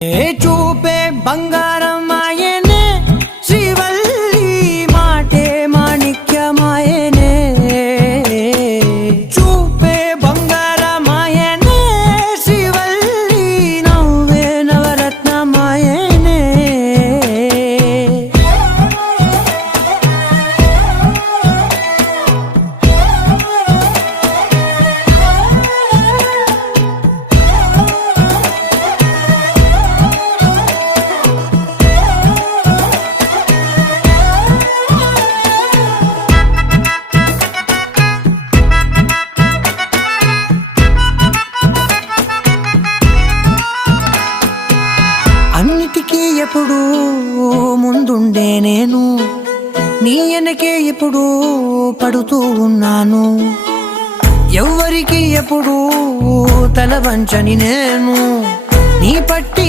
చూపే బంగారం ఆయనే, శ్రీవల్లి మాటే మాణిక్యమాయనే. చూపే బంగారం ఆయనే, శ్రీవల్లి నవ్వే నవరత్నమాయనే. అన్నిటికీ ఎప్పుడూ ముందుండే నేను, నీ వెనకే ఎప్పుడూ పడుతూ ఉన్నాను. ఎవ్వరికి ఎప్పుడూ తల వంచని నేను, నీ పట్టి